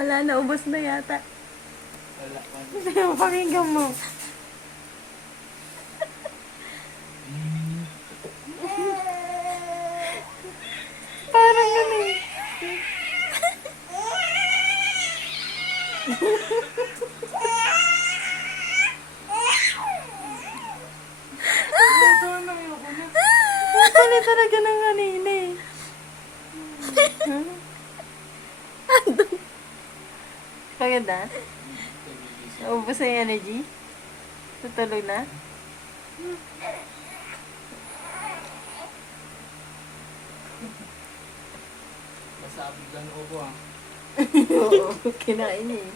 Wala na, ubos na yata. Wala man. Pakinggan mo. Parang ganun. Kulit talaga ng kanina eh. Paganda? Naubos na yung energy? Tutulog na? Masabog lang ako po ah. Oo, kinain niya eh.